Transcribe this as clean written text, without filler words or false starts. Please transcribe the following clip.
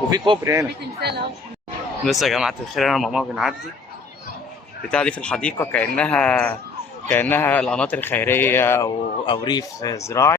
وفي كوبري هنا. لسه يا جماعة الخير انا وماما بنعدي بتاع دي في الحديقة كأنها القناطر الخيرية أو ريف زراعي.